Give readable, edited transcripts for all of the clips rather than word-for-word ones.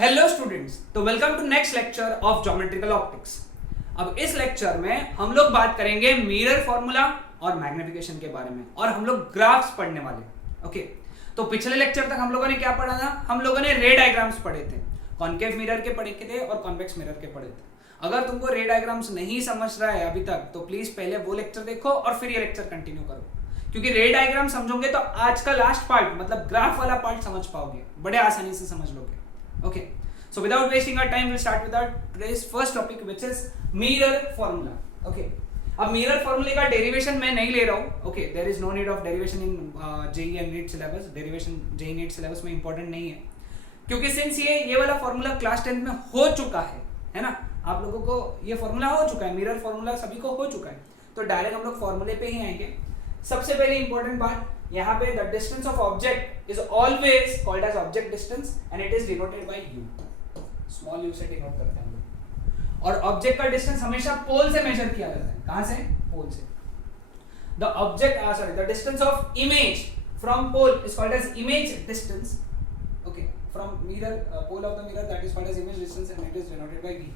Hello students, तो welcome to next lecture of geometrical optics. अब इस लेक्चर में हम लोग बात करेंगे मिरर फॉर्मूला और मैग्निफिकेशन के बारे में, और हम लोग ग्राफ्स पढ़ने वाले। ओके, तो पिछले लेक्चर तक हम लोगों ने क्या पढ़ा था? हम लोगों ने रे डायग्राम्स पढ़े थे, कॉन्केव मिरर के पढ़े थे और कॉन्वेक्स मिरर के पढ़े थे। अगर तुमको रे डायग्राम्स नहीं समझ रहा है अभी तक, तो प्लीज पहले वो लेक्चर देखो और फिर ये लेक्चर कंटिन्यू करो, क्योंकि रे डायग्राम समझोगे तो आज का लास्ट पार्ट मतलब ग्राफ वाला पार्ट समझ पाओगे, बड़े आसानी से समझ लोगे। Okay, so without wasting our time, we'll start with our today's first topic, which is mirror formula. Okay, अब mirror formula का derivation मैं नहीं ले रहा हूँ. Okay, there is no need of derivation in JEE and NEET syllabus. Derivation JEE NEET syllabus में important नहीं है, क्योंकि since ये वाला formula class 10 में हो चुका है ना, आप लोगों को ये formula हो चुका है, mirror formula सभी को हो चुका है, तो डायरेक्ट हम लोग formula पे ही आएंगे। सबसे पहले इंपॉर्टेंट बात यहाँ पे, the distance of object is always called as object distance and it is denoted by u, small u से डिनोट करते हैं हम लोग। और ऑब्जेक्ट का डिस्टेंस हमेशा पोल से मेजर किया जाता है। कहां से? पोल से। The distance of image from pole is called as image distance. Okay, from mirror, pole of the mirror, that is called as image distance and it is denoted by v.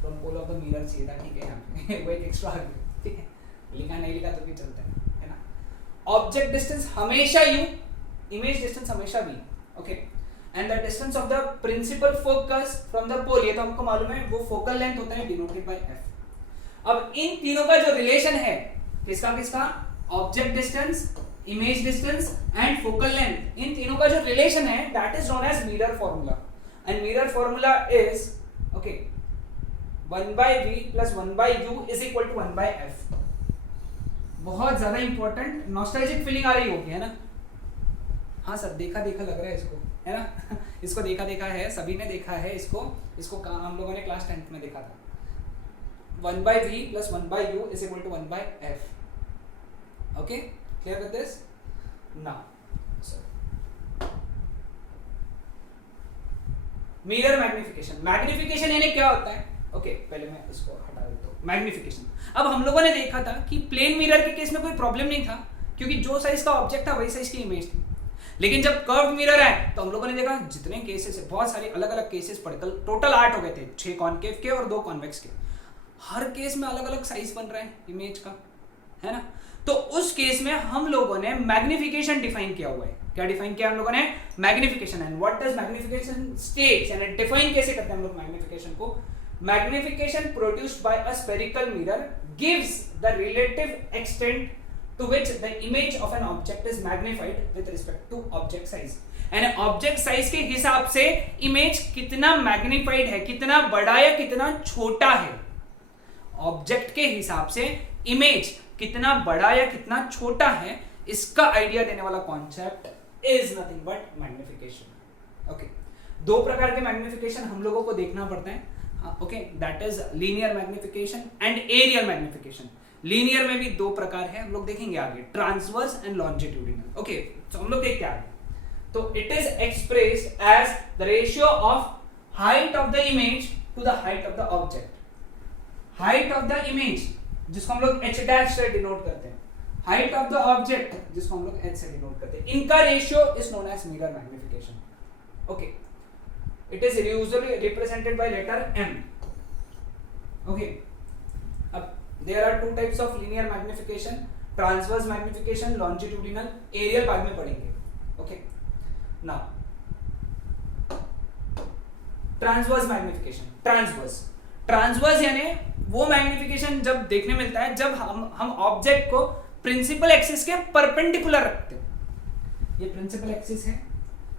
From pole of the mirror चाहिए था, ठीक है, यहाँ पे वो एक extra आ गया, ठीक है, लिखा नहीं लिखा तो भी चलता है ना। ऑब्जेक्ट डिस्टेंस हमेशा u, इमेज डिस्टेंस हमेशा v। Okay, and the distance of the principal focus from the pole, ये तो हमको मालूम है, वो फोकल लेंथ होता है डिनोटेड बाय f। अब इन तीनों का जो रिलेशन है, किसका किसका? Object distance, image distance and focal length, इन तीनों का जो रिलेशन है that is known as mirror formula. And mirror formula is okay 1/v + 1/u is equal to 1/f। बहुत ज्यादा इंपॉर्टेंट, नॉस्टैल्जिक फीलिंग आ रही होगी, है ना? हाँ सर, देखा देखा लग रहा है इसको, है ना? इसको देखा देखा है, सभी ने देखा है इसको हम लोगों ने क्लास 10th में देखा था। 1/v + 1/u is equal to 1/f। Okay, clear with this? Now mirror magnification यानी क्या होता है? ओके, पहले मैं इसको हटा देता हूँ। मैग्निफिकेशन, अब हम लोगों ने देखा था कि प्लेन मिरर के केस में कोई प्रॉब्लम नहीं था, क्योंकि जो साइज का ऑब्जेक्ट था वही साइज की इमेज थी। लेकिन जब कर्व मिरर है तो हम लोगों ने देखा जितने केसेस है, बहुत सारे अलग अलग केसेस पढ़े, टोटल 8 हो गए थे, 6 कॉन्केव के और 2 कॉन्वेक्स के। हर केस में अलग अलग साइज बन रहा है इमेज का, है ना? तो उस केस में हम लोगों ने मैग्निफिकेशन डिफाइन किया हुआ है। क्या डिफाइन किया हम लोगों ने? Magnification. And what does magnification states, यानी डिफाइन कैसे करते हैं हम लोग मैग्निफिकेशन को? Magnification produced by a spherical mirror gives the relative extent to which the image of an object is magnified with respect to object size. And object size के हिसाब से image कितना magnified है, कितना बड़ा या कितना छोटा है, object के हिसाब से image कितना बड़ा या कितना छोटा है, इसका आइडिया देने वाला concept is nothing but magnification. Okay, 2 प्रकार के मैग्निफिकेशन हम लोगों को देखना पड़ता है। Okay, that is linear magnification and areal magnification. Linear में भी 2 प्रकार है, हम लोग देखेंगे आगे, ट्रांसवर्स एंड लॉन्जिट्यूडिनल। ओके, तो हम लोग देखते हैं आगे। तो it is expressed as the ratio of height of the image to the height of the object. Height of the image, जिसको हम लोग h' से डिनोट करते हैं, हाइट ऑफ द ऑब्जेक्ट, जिसको हम लोग h से डिनोट करते हैं, इनका ratio is known as mirror magnification. Okay, it is usually represented by letter m. Okay, अब there are 2 types of linear magnification, transverse magnification, longitudinal, aerial बाद में पढ़ेंगे। Okay, now transverse magnification। transverse यानी वो magnification जब देखने मिलता है जब हम ऑब्जेक्ट को प्रिंसिपल एक्सिस के परपेंडिकुलर रखते हैं। ये प्रिंसिपल एक्सिस है,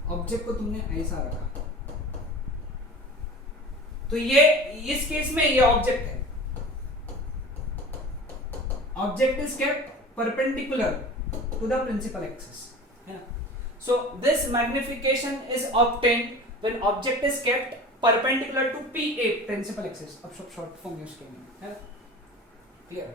ऑब्जेक्ट को तुमने ऐसा रखा, तो ये इस केस में ये ऑब्जेक्ट है, object is kept perpendicular to the principal axis, है ना? So this magnification is obtained when object is kept perpendicular to PA, principal axis. अब सब शॉर्ट फॉर्म यूज करेंगे, है ना? Clear?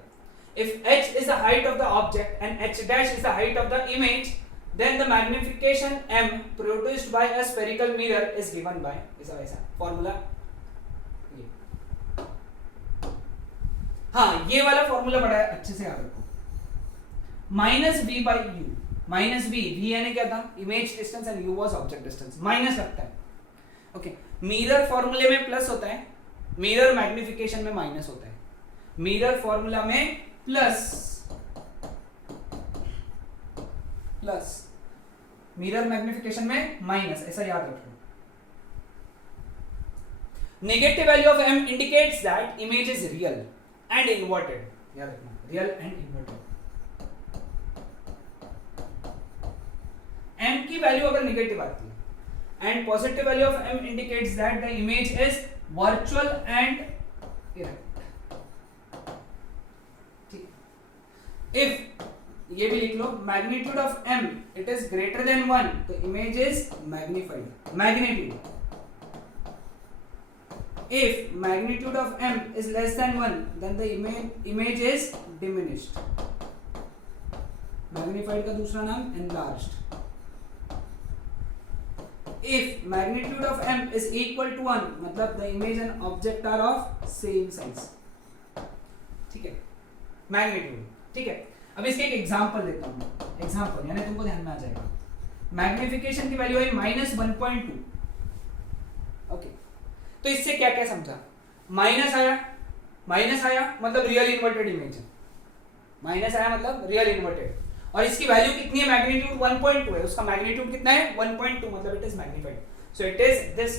If h is the height of the object and h' is the height of the image, then the magnification m produced by a spherical mirror is given by ऐसा formula. हाँ, ये वाला formula बड़ा अच्छे से याद रखो, -v/u। -v यानी क्या था? Image distance and u was object distance. Minus लगता है, ओके, मिरर फॉर्मूले में प्लस होता है, मिरर मैग्निफिकेशन में माइनस होता है। मिरर फॉर्मूला में प्लस, मिरर मैग्निफिकेशन में माइनस, ऐसा याद रखो। Negative value of m indicates that image is real and inverted, याद रखना, रियल एंड इन्वर्टेड। m की वैल्यू अगर नेगेटिव आती है and positive value of m indicates that the image is virtual and erect. ठीक, इफ ये भी लिख लो, magnitude of m it is greater than 1 तो image is magnified. Magnitude, if magnitude of m is less than 1 then the image is diminished। magnified का दूसरा नाम enlarged। if magnitude of m is equal to 1 मतलब the image and object are of same size। ठीक है, magnitude। ठीक है, अब इसके एक एग्जांपल देता हूं, एग्जांपल यानी तुमको ध्यान में आ जाएगा। मैग्निफिकेशन की वैल्यू है -1.2। ओके, तो इससे क्या क्या समझा? माइनस आया मतलब रियल इन्वर्टेड इमेज है, माइनस आया मतलब रियल इन्वर्टेड, और इसकी वैल्यू कितनी है? मैग्नीट्यूड 1.2 है, उसका मैग्नीट्यूड कितना है? 1.2 मतलब it is magnified. So it is this,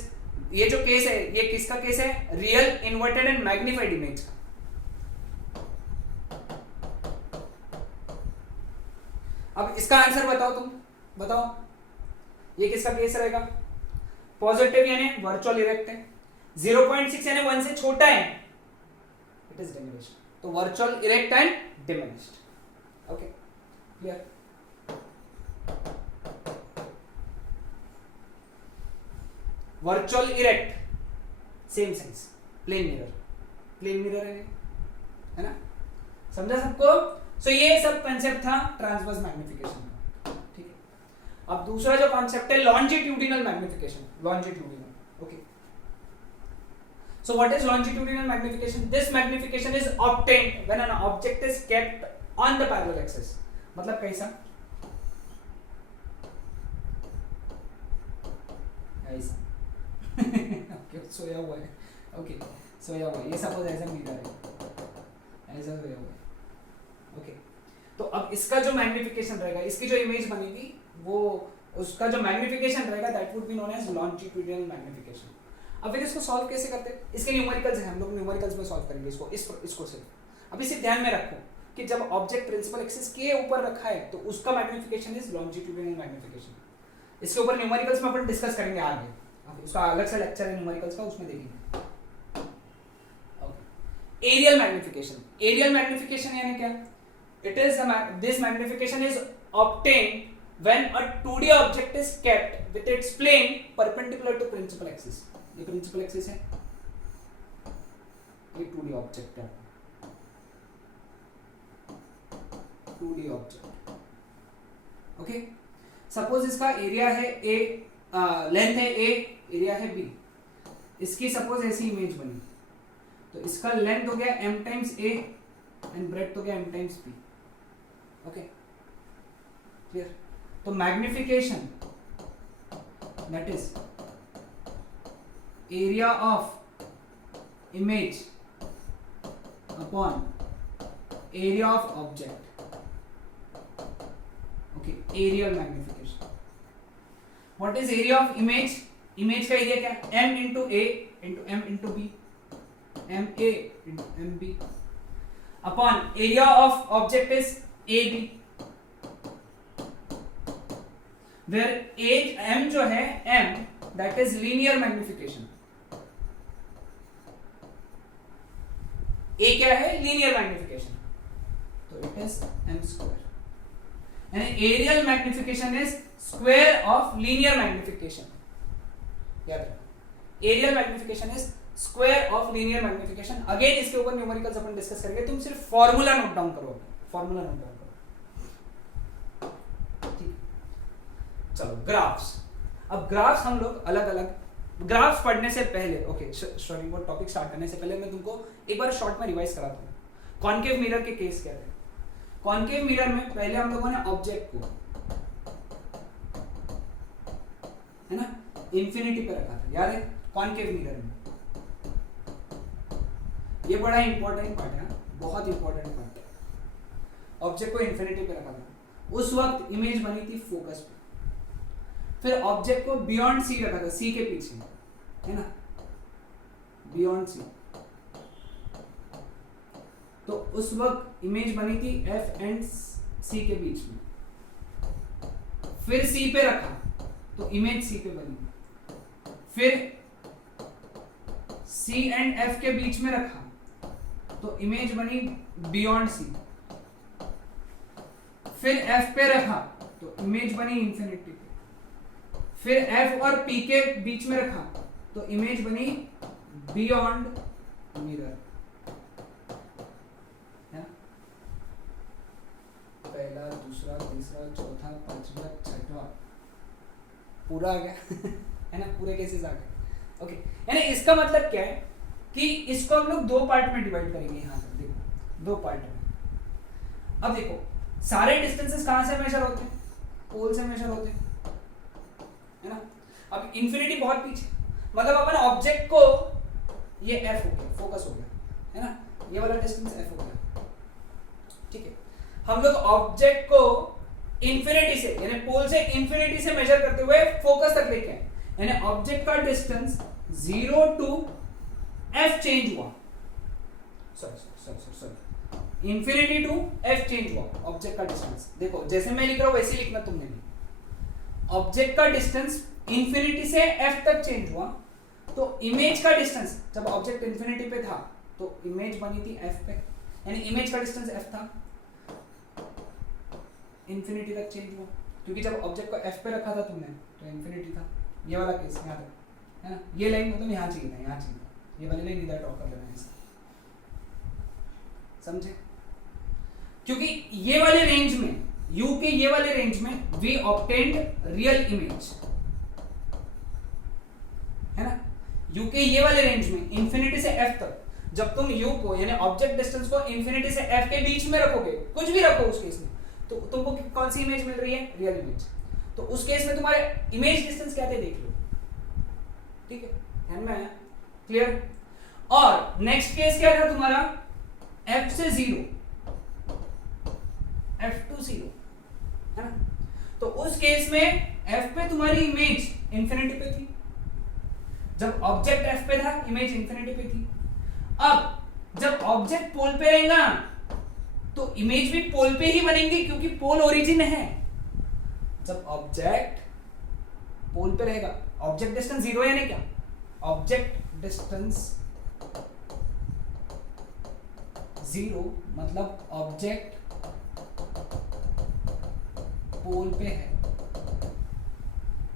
ये जो केस है ये किसका केस है? Real inverted and magnified image का। अब इसका आंसर बताओ, तुम बताओ ये किसका केस रहेगा? पॉजिटिव यानी वर्चुअल इरेक्ट है, 0.6 यानी 1 से छोटा है, इट इज डिमिनिश्ड, तो virtual erect and diminished. Okay, clear? Virtual erect same size, plane mirror है ना? समझा सबको? सो ये सब कंसेप्ट था ट्रांसवर्स मैग्निफिकेशन का। ठीक है, अब दूसरा जो कॉन्सेप्ट है longitudinal magnification, longitudinal. Okay, so what is longitudinal magnification? This magnification is obtained when an object is kept on the parallel axis। मतलब कैसा? ऐसा okay, सोया हुआ है। ओके, सोया हुआ है, ये सपोज ऐसा मिरर है, ऐसा सोया हुआ है। ओके, तो अब इसका जो मैग्निफिकेशन रहेगा, इसकी जो इमेज बनेगी वो, उसका जो मैग्निफिकेशन रहेगा that would be known as longitudinal magnification. अब फिर इसको सॉल्व कैसे करते हैं? इसके न्यूमेरिकल्स हैं, हम लोग न्यूमेरिकल्स में सॉल्व करेंगे इसको सिर्फ। अब इसे ध्यान में रखो कि जब ऑब्जेक्ट प्रिंसिपल एक्सिस के ऊपर रखा है तो उसका मैग्निफिकेशन इज लॉन्जिट्यूडिनल मैग्निफिकेशन। इसके ऊपर न्यूमेरिकल्स में अपन डिस्कस करेंगे आगे, उसका अलग से लेक्चर है न्यूमेरिकल्स का, उसमें देखेंगे। एरियल मैग्निफिकेशन, एरियल मैग्निफिकेशन यानी क्या? It is this magnification is obtained when a 2D object is kept with its plane perpendicular to principal axis। ये प्रिंसिपल एक्सिस है, ये 2D ऑब्जेक्ट है, 2D ऑब्जेक्ट। ओके, सपोज इसका area है a, length है a, area है b, इसकी suppose ऐसी इमेज बनी, तो इसका लेंथ हो गया m times a and breadth हो गया m times b। Okay, clear? तो magnification that is area of image upon area of object. Okay, aerial magnification. What is area of image? Image का area क्या है? m into a into m into b, m a into m b upon area of object is a b, where m जो है m that is linear magnification। a क्या है? linear magnification, तो it is m square, यानी aerial magnification is square of linear magnification। याद रखो, aerial magnification is square of linear magnification। Again इसके ऊपर न्यूमेरिकल्स अपन डिस्कस करेंगे, तुम सिर्फ फॉर्मूला नोट डाउन करो, फॉर्मूला नोट डाउन करो। चलो ग्राफ्स, अब ग्राफ्स हम लोग अलग अलग, ग्राफ्स पढ़ने से पहले, ओके सॉरी, वो टॉपिक स्टार्ट करने से पहले मैं तुमको एक बार शॉर्ट में रिवाइज कराता हूँ। कॉन्केव मिरर के केस क्या थे? कॉन्केव मिरर में पहले हम लोगों ने ऑब्जेक्ट को, है ना, इंफिनिटी पे रखा था, याद है, कॉनकेव मिरर में। ये बड़ा इंपॉर्टेंट पार्ट है, बहुत इंपॉर्टेंट पार्ट है। ऑब्जेक्ट को इंफिनिटी पे रखा था, उस वक्त इमेज बनी थी फोकस पे। फिर ऑब्जेक्ट को बियॉन्ड सी रखा था, सी के पीछे, है ना, बियॉन्ड सी, तो उस वक्त इमेज बनी थी एफ एंड सी के बीच में। फिर सी पे रखा तो इमेज सी पे बनी। फिर सी एंड एफ के बीच में रखा तो इमेज बनी बियॉन्ड सी। फिर एफ पे रखा तो इमेज बनी इंफिनिटी पे। फिर एफ और पी के बीच में रखा तो इमेज बनी बियॉन्ड मिरर। पहला, दूसरा, तीसरा, चौथा, पांचवा, छठवा, पूरा आ गया है ना, पूरे केसेस आ गए। ओके, यानी इसका मतलब क्या है कि इसको हम लोग दो पार्ट में डिवाइड करेंगे। यहां तक देखो, दो पार्ट में। अब देखो, सारे डिस्टेंसेस कहां से मेजर होते हैं? पोल से मेजर होते हैं, है ना। अब इंफिनिटी बहुत पीछे, मतलब अपन ऑब्जेक्ट को, ये एफ हो गया, फोकस हो गया, है ना, ये वाला डिस्टेंस एफ हो गया, ठीक है। हम लोग ऑब्जेक्ट को इंफिनिटी से, यानी पोल से इंफिनिटी से मेजर करते हुए फोकस तक लेके आए, यानी ऑब्जेक्ट का डिस्टेंस 0 टू एफ चेंज हुआ, sorry, infinity to f change हुआ ऑब्जेक्ट का डिस्टेंस। देखो, जैसे मैं लिख रहा हूं वैसे लिखना तुमने भी। ऑब्जेक्ट का डिस्टेंस इंफिनिटी से एफ तक चेंज हुआ, तो इमेज का डिस्टेंस, जब ऑब्जेक्ट इंफिनिटी पे था तो इमेज बनी थी एफ पे, यानी इमेज का डिस्टेंस एफ था, इंफिनिटी तक चेंज हुआ, क्योंकि जब ऑब्जेक्ट को एफ पे रखा था तुमने तो इंफिनिटी था। ये वाला केस यहाँ तक, है ना। ये लाइन मतलब यहाँ चाहिए था, यहाँ चाहिए था, ये वाली लाइन इधर ड्रॉ कर लेना है, समझे? क्योंकि ये वाले रेंज में, u के ये वाले रेंज में वी ऑब्टेन्ड रियल इमेज, है ना। u के ये वाले रेंज में इंफिनिटी से f तक, जब तुम u को, यानी ऑब्जेक्ट डिस्टेंस को इंफिनिटी से f के बीच में रखोगे, कुछ भी रखो उस केस में, तो तुमको कौन सी इमेज मिल रही है? Real image. तो उस केस में तुम्हारे इमेज डिस्टेंस क्या थे देख लो, ठीक है, ध्यान में आया? क्लियर? और नेक्स्ट केस क्या था तुम्हारा? f से 0, f to 0, है ना। तो उस केस में f पे तुम्हारी इमेज इंफिनिटी पे थी, जब ऑब्जेक्ट f पे था इमेज इंफिनिटी पे थी। अब जब ऑब्जेक्ट पोल पे रहेगा तो इमेज भी पोल पे ही बनेंगी, क्योंकि पोल ओरिजिन है। जब ऑब्जेक्ट पोल पे रहेगा, ऑब्जेक्ट डिस्टेंस 0 यानी क्या? ऑब्जेक्ट डिस्टेंस 0 मतलब ऑब्जेक्ट पोल पे है,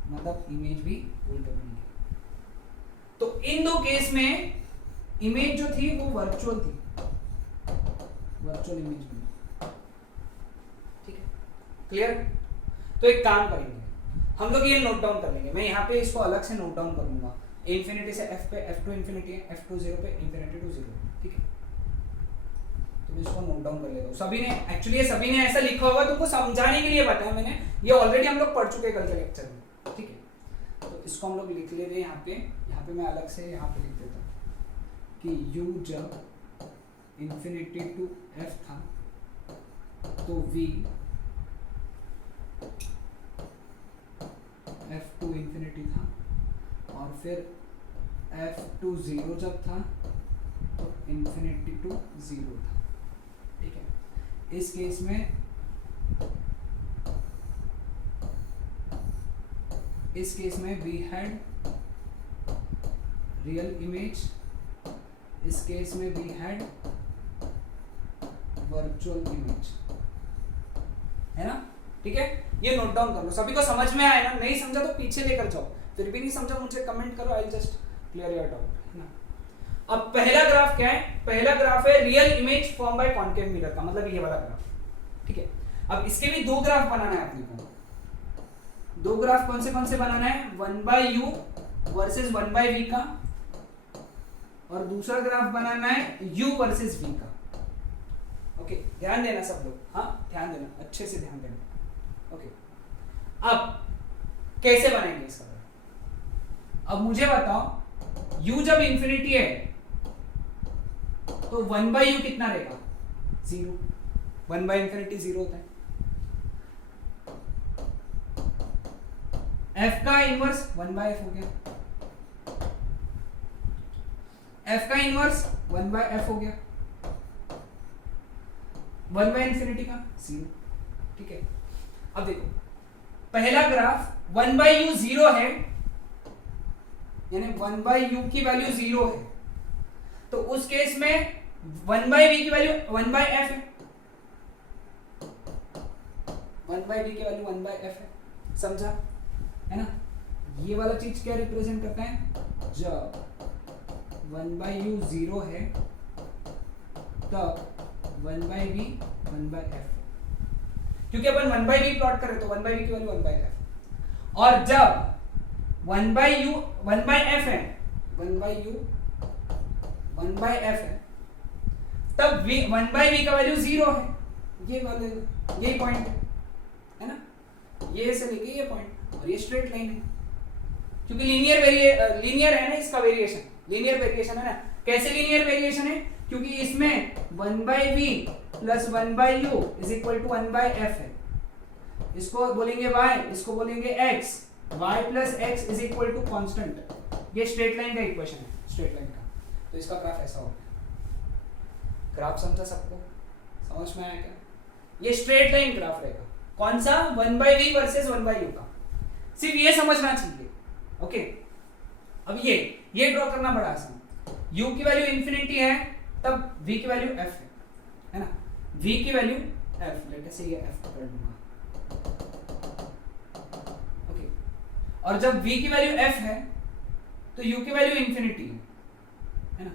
मतलब इमेज भी पोल पे बनेगी। तो इन दो केस में इमेज जो थी वो वर्चुअल थी, वर्चुअल इमेज बनी, ठीक है, क्लियर? तो एक काम करेंगे हम लोग, ये नोट डाउन कर लेंगे, मैं यहाँ पे इसको अलग से नोट डाउन करूंगा। इंफिनिटी से f पे, f टू इंफिनिटी है, f टू 0 पे, इंफिनिटी टू 0, ठीक है। तो इसको नोट डाउन कर लेता हूँ। सभी ने, एक्चुअली ये सभी ने ऐसा लिखा होगा, तुमको समझाने के लिए बताया मैंने, ये ऑलरेडी हम लोग पढ़ चुके हैं कल के लेक्चर में, ठीक है। तो इसको हम लोग लिख ले रहे हैं यहाँ पे मैं अलग से यहाँ पे लिख देता हूँ कि u जब इंफिनिटी टू f था तो v f टू इंफिनिटी था, और फिर f टू 0 जब था तो इंफिनिटी टू 0 था, ठीक है। इस केस में we had रियल इमेज, इस केस में we had वर्चुअल इमेज, है ना, ठीक है। ये नोट डाउन कर लो, सभी को समझ में आया ना? नहीं समझा तो पीछे लेकर जाओ, फिर भी नहीं समझा मुझे कमेंट करो, I just clear your doubt, है ना। अब पहला ग्राफ क्या है? पहला ग्राफ है real image form by concave mirror का, मतलब ये वाला ग्राफ, ठीक है। अब इसके भी दो ग्राफ बनाना है अपने को। दो ग्राफ कौन से बनाना है? 1/u वर्सेस 1/v का, और दूसरा ग्राफ बनाना है u वर्सेस v का। ओके, ध्यान देना सब लोग, हाँ ध्यान देना, अच्छे से ध्यान देना। ओके, अब कैसे बनाएंगे इसका ग्राफ? अब मुझे बताओ u जब इंफिनिटी है तो 1/u कितना रहेगा? 0। 1/इंफिनिटी 0 होता है। f का इनवर्स 1/f हो गया, f का इनवर्स 1/f हो गया, 1/इंफिनिटी का 0। ठीक है, अब देखो पहला ग्राफ 1/u 0 है, यानी 1/u की वैल्यू 0 है, तो उस केस में 1/v की वैल्यू 1/f है, 1/v की वैल्यू 1/f है। समझा है ना? ये वाला चीज क्या रिप्रेजेंट करता है? जब 1/u 0 है तब 1/v 1/f, क्योंकि अपन 1/v प्लॉट कर रहे तो 1/v की वैल्यू 1/f, और जब 1/u 1/f है, 1/u 1/f है, तब 1/v का वैल्यू 0 है। ये वाले यही पॉइंट है ना, ये से लेके ये पॉइंट, और ये स्ट्रेट लाइन है, क्योंकि लीनियर है ना इसका वेरिएशन, लीनियर वेरिएशन है ना। कैसे लीनियर वेरिएशन है? क्योंकि इसमें 1/v plus 1/u is equal to 1/f है। इसको बोलेंगे y, इसको बोलेंगे x, y plus x is equal to constant. ये स्ट्रेट लाइन का इक्वेशन है, स्ट्रेट लाइन का। तो इसका ग्राफ ऐसा होगा। ग्राफ समझा सबको? समझ में आया क्या? ये स्ट्रेट लाइन ग्राफ रहेगा। कौन सा? 1/v वर्सेस 1/u का। सिर्फ ये समझना चाहिए। ओके, अब ये ड्रॉ करना बड़ा आसान। u की वैल्यू इंफिनिटी है तब v की वैल्यू f है ना, v की वैल्यू f, लेट अस से ये f पकड़ लूंगा। ओके, और जब v की वैल्यू f है तो u की वैल्यू इंफिनिटी है ना।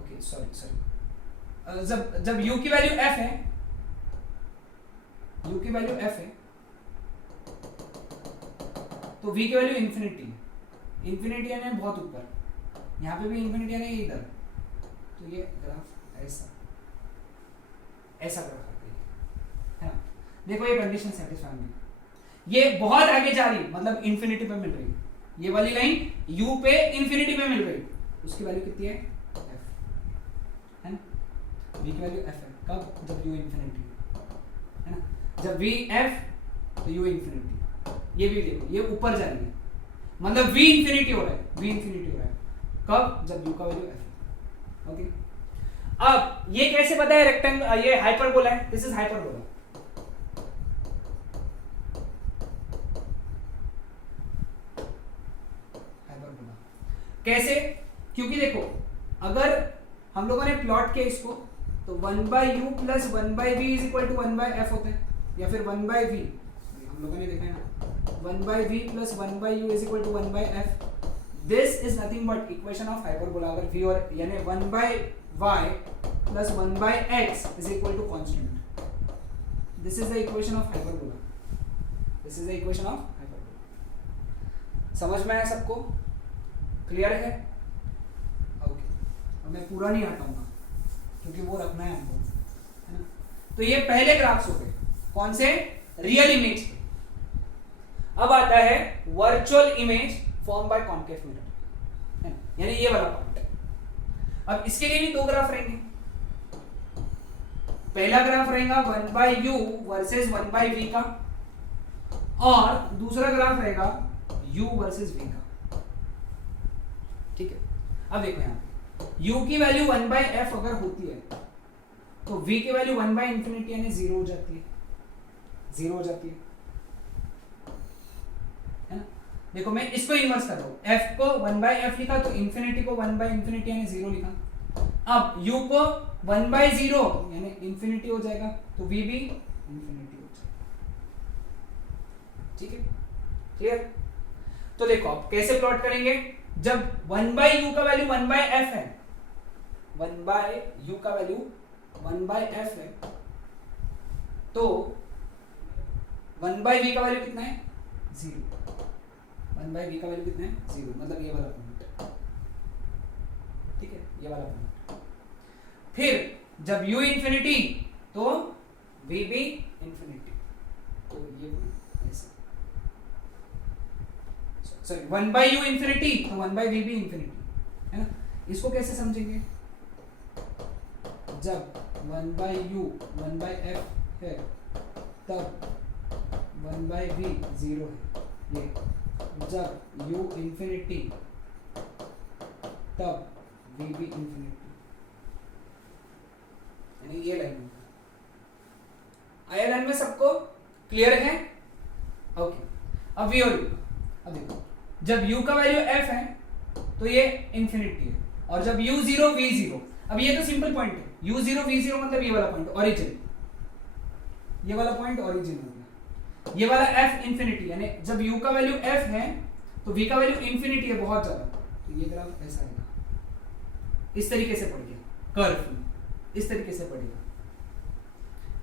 ओके सॉरी, जब u की वैल्यू f है, u की वैल्यू f है तो v की वैल्यू इंफिनिटी है। इंफिनिटी यानी बहुत ऊपर, यहाँ पे भी इंफिनिटी यानी इधर, तो ये ग्राफ ऐसा ग्राफ है ना। देखो ये कंडीशन सेटिस्फाई नहीं, ये बहुत आगे जा रही, मतलब इंफिनिटी पे मिल रही, ये वाली लाइन u पे इंफिनिटी पे मिल रही, उसकी वैल्यू कितनी है? f है ना। v की वैल्यू f है, कब? जब u इंफिनिटी है ना, जब v f तो u इंफिनिटी। ये भी देखो ये ऊपर जा रही है, मतलब v इंफिनिटी हो रहा है, v इंफिनिटी हो रहा है, कब? जब u का वैल्यू f है। ओके, अब ये कैसे पता है रेक्टेंगल, ये हाइपरबोला है, दिस इज हाइपरबोला। हाइपरबोला कैसे? क्योंकि देखो अगर हम लोगों ने प्लॉट किया इसको तो 1/u plus 1/v is equal to 1/f होता है, या फिर 1/v, हम लोगों ने देखा है ना, 1/v plus 1/u is equal to 1/f। This is nothing but equation of hyperbola. अगर v और यानी 1/y plus 1/x is equal to constant, this is the equation of hyperbola, this is the equation of hyperbola. समझ में आया सबको? Clear है? Okay, अब मैं पूरा नहीं हटाऊंगा क्योंकि वो रखना है हमको, है ना। तो ये पहले ग्राफ्स हो गए, कौन से? रियल इमेज के। अब आता है virtual image form by concave mirror, यानी ये वाला पॉइंट है। अब इसके लिए भी दो ग्राफ रहेंगे। पहला ग्राफ रहेगा 1/u वर्सेस 1/v का, और दूसरा ग्राफ रहेगा u वर्सेस v का। ठीक है, अब देखो यहां पे u की वैल्यू 1/f अगर होती है तो v की वैल्यू 1/इंफिनिटी यानी 0 हो जाती है, 0 हो जाती है ना। देखो मैं इसको इन्वर्स कर रहा हूं, f को 1/f लिखा तो इंफिनिटी को 1/इंफिनिटी यानी 0 लिखा। अब u को 1/0 यानी इंफिनिटी हो जाएगा, तो v भी इंफिनिटी हो जाएगा। ठीक है, क्लियर? तो देखो आप कैसे प्लॉट करेंगे? जब 1/u का वैल्यू 1/f है, 1/u का वैल्यू 1/f है, तो 1/v का वैल्यू कितना है? 0। 1/v का वैल्यू कितना है? 0, मतलब ये वाला पॉइंट। ठीक है, ये वाला पॉइंट। फिर जब u इंफिनिटी तो v भी इंफिनिटी, तो ये ऐसा। सॉरी 1/u इंफिनिटी तो 1/v भी इंफिनिटी है ना। इसको कैसे समझेंगे, जब 1/u 1/f है तब 1/v 0 है, ये जब u इंफिनिटी तब v भी इंफिनिटी, यानी ये लाइन आया लाइन में सबको क्लियर है। ओके अब v और u, अब देखो जब u का वैल्यू f है तो ये इंफिनिटी है, और जब u 0 v 0, अब ये तो सिंपल पॉइंट है, u 0 v 0 मतलब ये वाला पॉइंट ओरिजिन, ये वाला पॉइंट ओरिजिन हो गया, ये वाला f इंफिनिटी, यानी जब u का वैल्यू f है तो v का वैल्यू इंफिनिटी है बहुत ज्यादा, तो ये ग्राफ ऐसा आएगा, इस तरीके से पड़ गया कर्व, इस तरीके से पड़ेगा,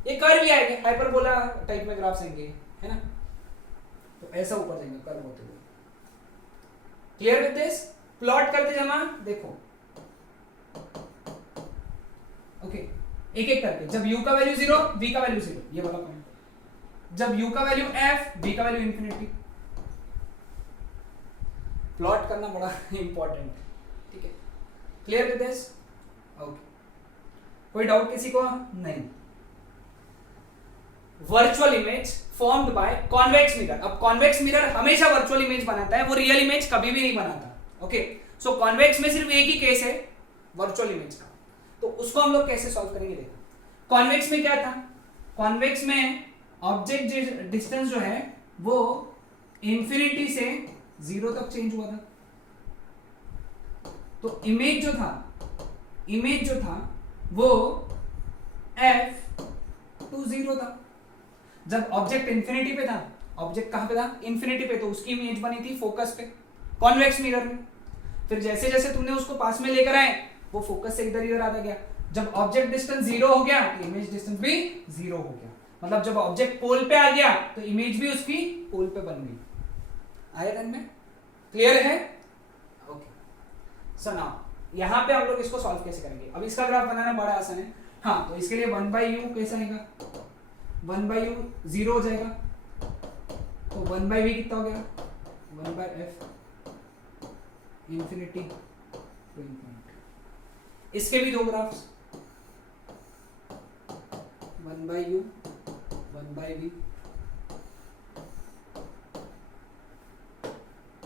ये कर्व ही आएगा, हाइपरबोला टाइप में ग्राफ्स आएंगे है ना, तो ऐसा ऊपर जाएगा कर्व होते हुए। क्लियर विद दिस, प्लॉट करते जमा देखो, ओके एक एक करके, जब u का वैल्यू 0 v का वैल्यू 0, ये वाला पॉइंट, जब u का वैल्यू f v का वैल्यू इंफिनिटी, प्लॉट करना बड़ा इंपॉर्टेंट है, ठीक है। क्लियर विद दिस, ओके कोई डाउट किसी को? नहीं। Virtual image formed by convex mirror, अब कॉन्वेक्स मिरर हमेशा वर्चुअल इमेज बनाता है, वो रियल इमेज कभी भी नहीं बनाता। ओके सो कॉन्वेक्स में सिर्फ एक ही केस है वर्चुअल इमेज का, तो उसको हम लोग कैसे सॉल्व करेंगे देखो। कॉन्वेक्स में क्या था, कॉन्वेक्स में ऑब्जेक्ट डिस्टेंस जो है वो इंफिनिटी से 0 तक चेंज हुआ था, तो इमेज जो था वो f to 0 था। जब ऑब्जेक्ट इंफिनिटी पे था, ऑब्जेक्ट कहां पे था, इंफिनिटी पे, तो उसकी इमेज बनी थी फोकस पे कॉन्वेक्स मिरर में। फिर जैसे जैसे तुमने उसको पास में लेकर आए वो फोकस से इधर इधर आता गया, जब ऑब्जेक्ट डिस्टेंस 0 हो गया तो इमेज डिस्टेंस भी 0 हो गया, मतलब जब ऑब्जेक्ट पोल पे आ गया तो इमेज भी उसकी पोल पे बन गई। आया ध्यान में? क्लियर है? ओके सो नाउ यहां पे हम लोग इसको सॉल्व कैसे करेंगे। अब इसका ग्राफ बनाना बड़ा आसान है। हाँ तो इसके लिए 1/u कैसा आएगा, 1/u 0 हो जाएगा, तो 1/v कितना हो गया, 1/f इंफिनिटी टू इंफिनिटी। इसके भी दो graphs, 1/u 1/v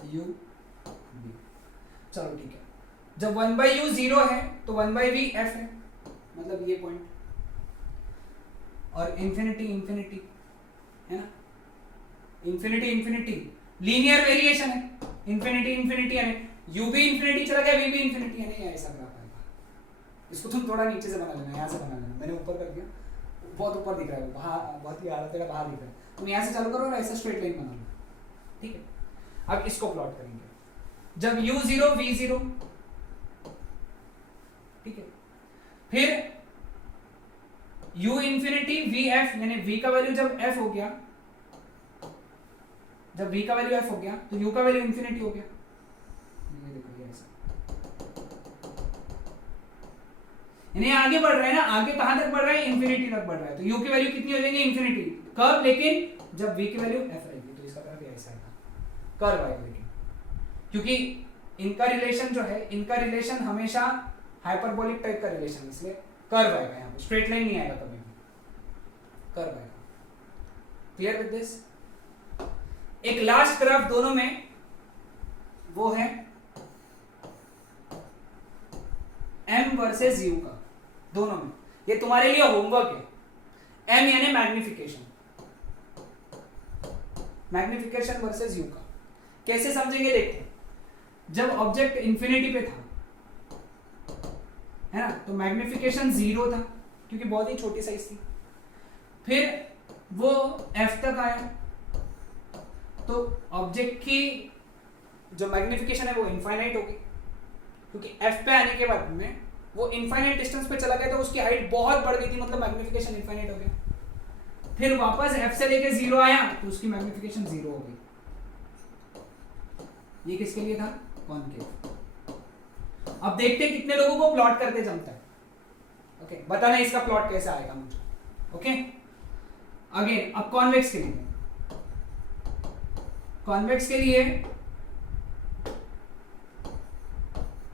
u v। चलो ठीक है, जब 1/u 0 है तो 1/v f है, मतलब ये पॉइंट, और इंफिनिटी इंफिनिटी है ना, इंफिनिटी इंफिनिटी लीनियर वेरिएशन है, इंफिनिटी इंफिनिटी यानी u भी इंफिनिटी चला गया v भी इंफिनिटी, यानी ऐसा ग्राफ आएगा। इसको तुम थोड़ा नीचे से बना लेना, यहाँ से बना लेना, मैंने ऊपर कर दिया, बहुत ऊपर दिख रहा है, बाहर बहुत ही हालत है, बाहर दिख रहा है, तुम यहाँ से चालू करो और ऐसा स्ट्रेट लाइन बना लो, ठीक है। अब इसको प्लॉट करेंगे, जब u 0 v 0, ठीक है, फिर u इंफिनिटी v f, यानी v का वैल्यू जब f हो गया, जब v का वैल्यू f हो गया तो u का वैल्यू इंफिनिटी हो गया, ये देखो ये ऐसा, यानी आगे बढ़ रहा है ना, आगे कहां तक बढ़ रहा है, इंफिनिटी तक बढ़ रहा है, तो u की वैल्यू कितनी हो जाएगी, इंफिनिटी कब, लेकिन जब v की वैल्यू f आएगी तो इसका ग्राफ ऐसा आएगा, कर्व आएगा, लेकिन क्योंकि इनका रिलेशन जो है, इनका रिलेशन हमेशा हाइपरबोलिक टाइप का रिलेशन, इसलिए कर्व आएगा, यहाँ पे स्ट्रेट लाइन नहीं आएगा, कभी भी कर्व आएगा। Clear with this? एक लास्ट ग्राफ दोनों में वो है m वर्सेस u का, दोनों में, ये तुम्हारे लिए होमवर्क है। m यानी मैग्निफिकेशन, मैग्निफिकेशन वर्सेस u का कैसे समझेंगे देखो। जब ऑब्जेक्ट इंफिनिटी पे था है ना, तो मैग्निफिकेशन 0 था क्योंकि बहुत ही छोटी साइज थी, फिर वो f तक आया तो ऑब्जेक्ट की जो मैग्निफिकेशन है वो इनफाइनाइट हो गई, क्योंकि f पे आने के बाद में वो इनफाइनाइट डिस्टेंस पे चला गया तो उसकी हाइट बहुत बढ़ गई थी, मतलब मैग्निफिकेशन इनफाइनाइट हो गया। फिर वापस f से लेके 0 आया तो उसकी मैग्निफिकेशन 0 हो गई। ये किसके लिए था, कॉनकेव। अब देखते हैं कितने लोगों को प्लॉट करते जमता है। ओके बताना इसका प्लॉट कैसा आएगा मुझे। ओके अगेन अब कॉन्वेक्स के लिए, कॉन्वेक्स के लिए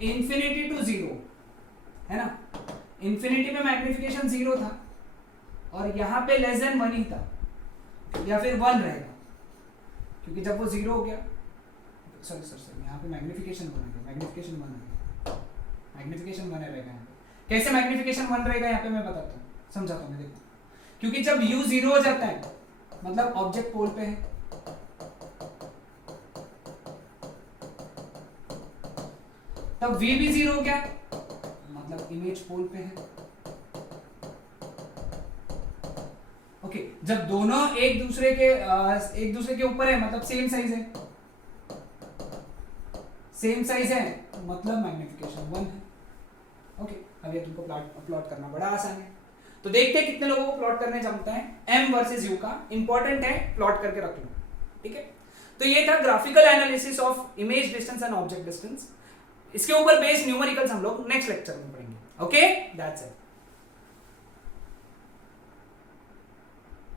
इंफिनिटी टू जीरो, है ना, इंफिनिटी में मैग्निफिकेशन 0 था और यहाँ पे लेस देन 1 ही था या फिर 1 रहेगा, क्योंकि जब वो 0 हो गया, सॉरी यहाँ पे मैग्निफिकेशन 1 है, मैग्निफिकेशन 1 है, मैग्निफिकेशन 1 रहेगा यहाँ पे। कैसे मैग्निफिकेशन 1 रहेगा यहाँ पे मैं बताता हूँ, समझाता हूँ मैं, देखो, क्योंकि जब u 0 हो जाता है मतलब ऑब्जेक्ट पोल पे है, तब v भी 0 हो गया मतलब इमेज पोल पे है। ओके, जब दोनों एक दूसरे के ऊपर है मतलब सेम साइज है, मतलब मैग्निफिकेशन 1 है। ओके, अब ये तुमको प्लॉट करना बड़ा आसान है, तो देखते हैं कितने लोगों को प्लॉट करने जमता है m वर्सेस u का, इंपॉर्टेंट है, प्लॉट करके रख लो, ठीक है। तो ये था graphical analysis of image distance and object distance. इसके ऊपर बेस्ड न्यूमेरिकल्स हम लोग नेक्स्ट लेक्चर में पढ़ेंगे। Okay, that's it.